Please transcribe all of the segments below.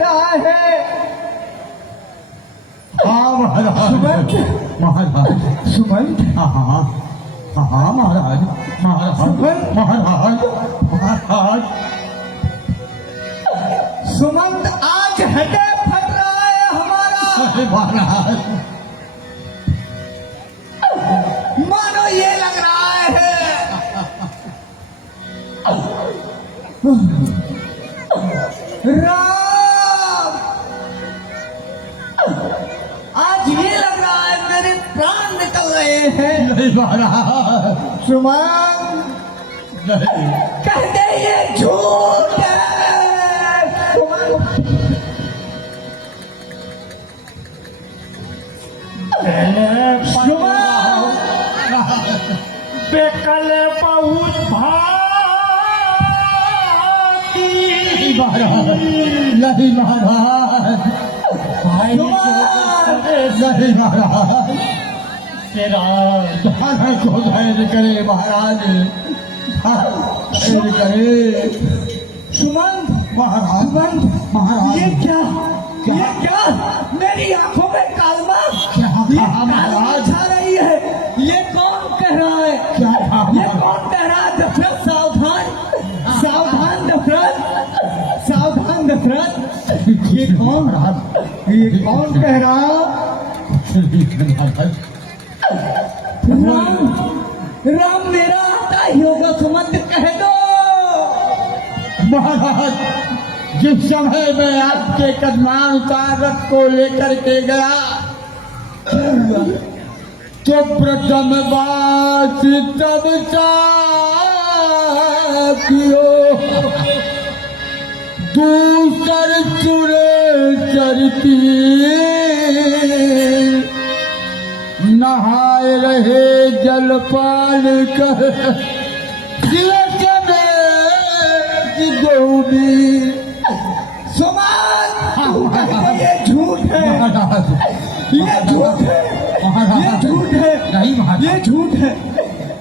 रहा है। हाँ महाराज, सुमंत, महाराज, सुमंत, हाँ हाँ हाँ महाराज, महाराज, सुमंत, महाराज, महाराज, सुमंत आज हृदय फट रहा है हमारा। अरे महाराज, मानो ये लग रहा है राम, आज ये लग रहा है मेरे प्राण निकल रहे हैं। नहीं महाराज, सुमन नहीं, कहते ये झूठ है। सुमन बेकल बहुत भाती नहीं महाराज, नहीं महाराज, भाई नहीं महाराज, तेरा महाराज को धैर्य करे महाराज, धैर्य करे सुमन, महाराज, सुमन, महाराज, ये क्या मेरी आंखों में कालमा, क्या ये कहा कालमा महाराज? छा रही है। ये कौन कह रहा है? क्या कहा ये कौन कह रहा है? दशरथ सावधान, सावधान दशरथ, सावधान दशरथ। ये कौन कह रहा? राम, राम मेरा आता ही होगा। सुमंत कह दो। महाराज, जिस समय मैं आपके कदमान तारक को लेकर के गया तो प्रथम बात तब साथियो दूसर चुरे चरती नहाए रहे जलपान कर सुमन, तू कहता ये झूठ है, ये झूठ है, ये झूठ है, नहीं महाराज, ये झूठ है।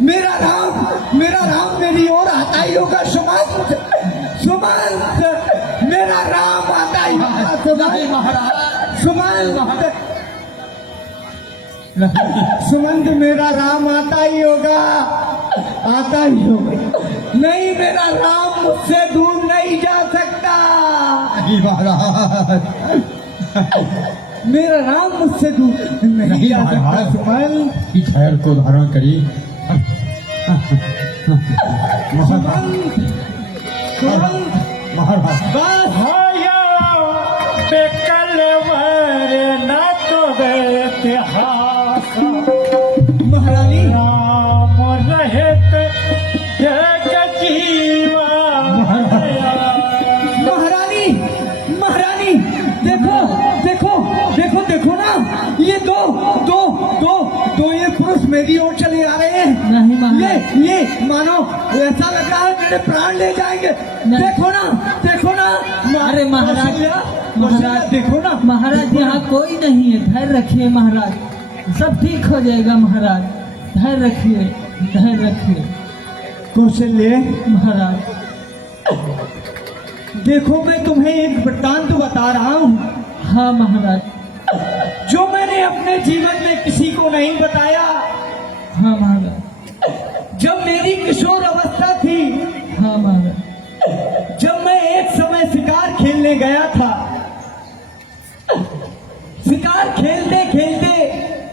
मेरा राम मेरी ओर आता ही होगा। सुमंत, सुमंत, मेरा राम आता ही होगा। नहीं महाराज, सुमंत, सुमंत, मेरा राम आता ही होगा, आता ही होगा। नहीं, मेरा राम मुझसे दूर नहीं जा सकता। नहीं महाराज, मेरा राम मुझसे दूर नहीं जा सकता। महाराज। सुमन, इस खैर को धारण करी सुमन, सुमन, महाराज, बस होया बेकल वर न तो इतिहास महारानी, राम रहत जग जीवा महारानी, महारानी, देखो देखो देखो देखो ना, ये दो दो दो दो ये पुरुष मेरी ओर चले आ रहे हैं। नहीं महाराज, ये मानो ऐसा लग रहा है मेरे प्राण ले जाएंगे। नहीं। देखो ना, देखो ना। अरे महाराज, कौशल्या, महाराज, देखो ना। महाराज यहाँ कोई नहीं है, धैर्य रखिए महाराज, सब ठीक हो जाएगा महाराज, धैर्य रखिए, धैर्य रखिए कौशल्य, महाराज। देखो मैं तुम्हें एक वृत्तांत बता रहा हूँ हाँ महाराज, जो मैंने अपने जीवन में किसी को नहीं बताया। हाँ महाराज, जब मेरी किशोर अवस्था थी, हाँ महाराज, जब मैं एक समय शिकार खेलने गया था, शिकार खेलते खेलते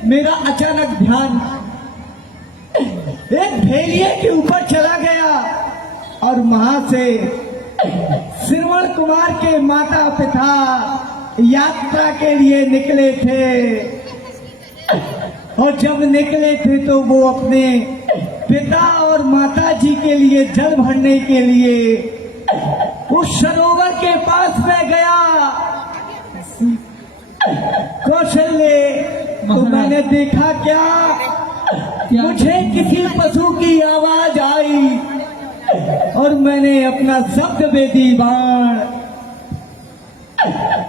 मेरा अचानक ध्यान एक भेड़िए के ऊपर चला गया और वहां से श्रवण कुमार के माता पिता यात्रा के लिए निकले थे। और जब निकले थे तो वो अपने पिता और माता जी के लिए जल भरने के लिए उस सरोवर के पास में गया। कौशल्य, तो मैंने देखा क्या, मुझे किसी पशु की आवाज आई और मैंने अपना शब्द वेदी बाण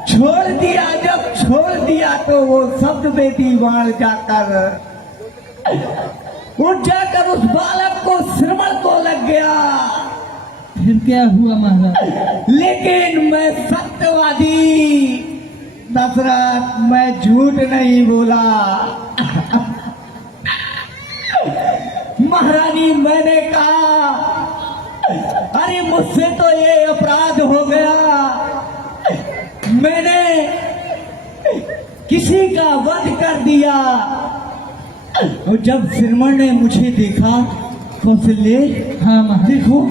छोड़ दिया। जब छोड़ दिया तो वो शब्द वेदी बाण जाकर उस बालक को श्रवण को लग गया। फिर क्या हुआ महाराज? लेकिन मैं सत्यवादी दशरथ मैं झूठ नहीं बोला। महारानी मैंने कहा अरे मुझसे तो ये अपराध हो गया, मैंने किसी का वध कर दिया। और जब श्रीमण ने मुझे देखा, कौशल्य हाँ महाराज। देखो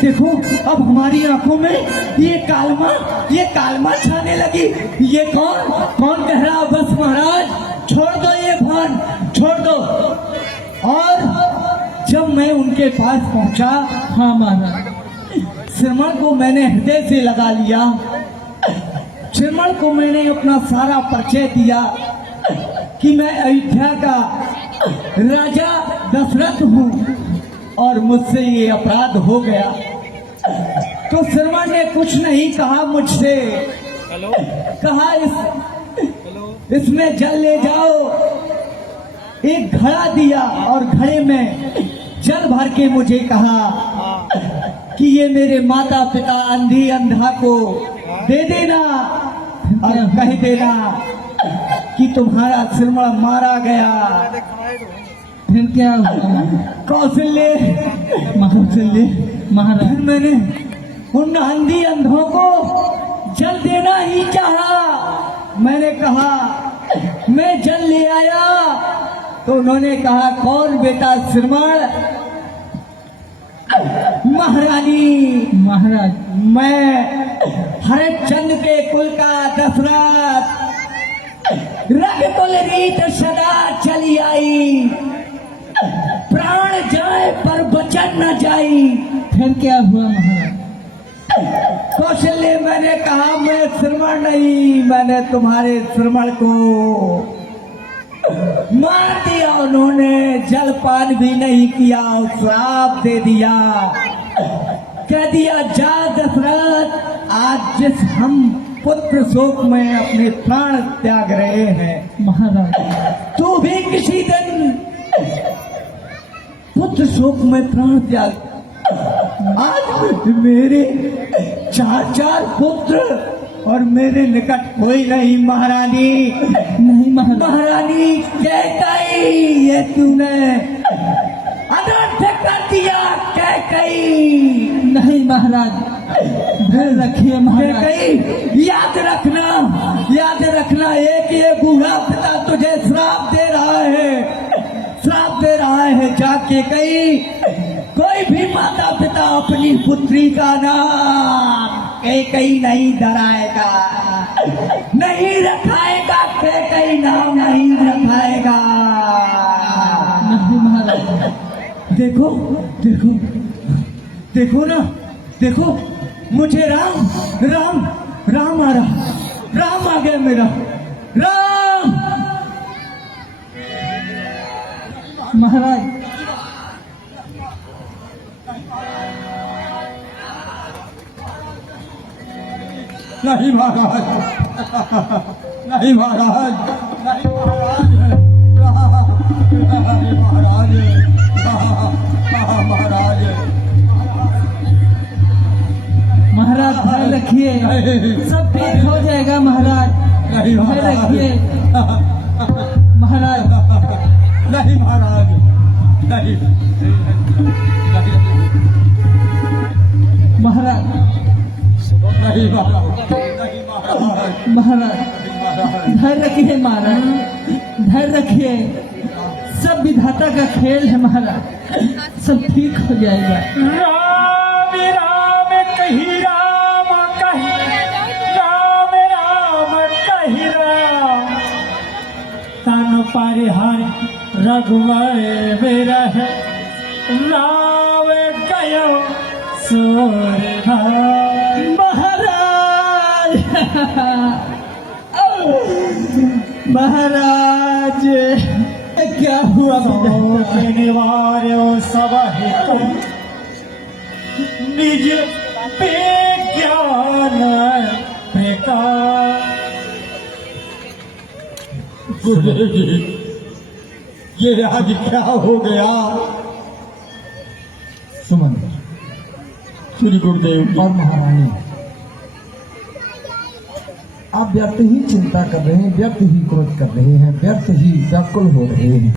देखो अब हमारी आंखों में ये कालमा छाने लगी। ये कौन कह रहा? बस महाराज छोड़ दो ये भान, छोड़ दो। और जब मैं उनके पास पहुंचा, हाँ महाराज। श्रीमण को मैंने हृदय से लगा लिया। श्रीमण को मैंने अपना सारा परिचय दिया कि मैं अयोध्या का राजा दशरथ हूँ और मुझसे ये अपराध हो गया। तो श्रीमण ने कुछ नहीं कहा मुझसे, कहा इसमें जल ले जाओ। एक घड़ा दिया और घड़े में जल भर के मुझे कहा कि ये मेरे माता पिता अंधी अंधा को दे देना और कह देना कि तुम्हारा श्रीमण मारा गया। फिर क्या हुआ? कौशल्य महाराज फिर मैंने उन अंधी अंधों को जल देना ही चाहा। मैंने कहा मैं जल ले आया, तो उन्होंने कहा कौन बेटा श्रीमण? महाराज मैं हरिश्चंद्र के कुल का दशरथ, रग कुल रीत सदा चली आई, प्राण जाए पर वचन न जाई। फिर क्या हुआ महाराज? कौशल्य मैंने कहा मैं श्रीमण नहीं, मैंने तुम्हारे श्रीमण को मार दिया। उन्होंने जलपान भी नहीं किया, श्राप दे दिया, कह दिया जा दशरथ, आज जिस हम पुत्र शोक में अपने प्राण त्याग रहे हैं महाराज तू भी किसी दिन पुत्र शोक में प्राण त्याग। आज मेरे चार पुत्र और मेरे निकट कोई नहीं। महारानी नहीं महाराज। महारानी कैकई, ये तूने अनर्थ कर दिया कैकई। नहीं महाराज, धैर्य रखिए महाराज। कैकई याद रखना एक ये बूढ़ा पिता तुझे श्राप दे रहा है, जाके कोई भी माता पिता अपनी पुत्री का नाम कैकई नहीं धराएगा, नहीं रखाएगा, कैकई नाम नहीं रखाएगा। नहीं महाराज। देखो ना, मुझे राम आ गया मेरा राम। महाराज नहीं महाराज, नहीं महाराज, नहीं महाराज, महाराज, महाराज धैर्य रखिए, सब ठीक हो जाएगा महाराज। नहीं धैर्य रखिए महाराज, नहीं महाराज, नहीं महाराज। नहीं महाराज धैर्य रखिए महाराज, धैर्य रखिए, सब विधाता का खेल है महाराज, सब ठीक हो जाएगा। राम राम कही राम कही राम, तन परिहर रघुवर विरह, लाव गयो सूरधार। महाराज क्या हुआ? निवार्यो सब हित, निज विज्ञान प्रकाश। गुरुदेव जी, ये आज क्या हो गया? सुमन श्री गुरुदेव और महारानी आप व्यर्थ ही चिंता कर रहे हैं, व्यर्थ ही क्रोध कर रहे हैं, व्यर्थ ही व्याकुल हो रहे हैं।